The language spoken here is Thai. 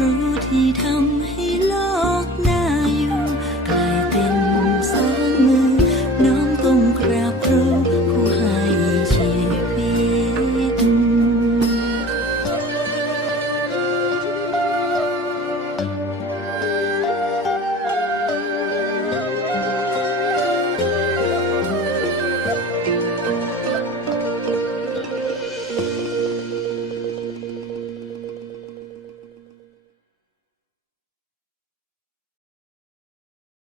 room.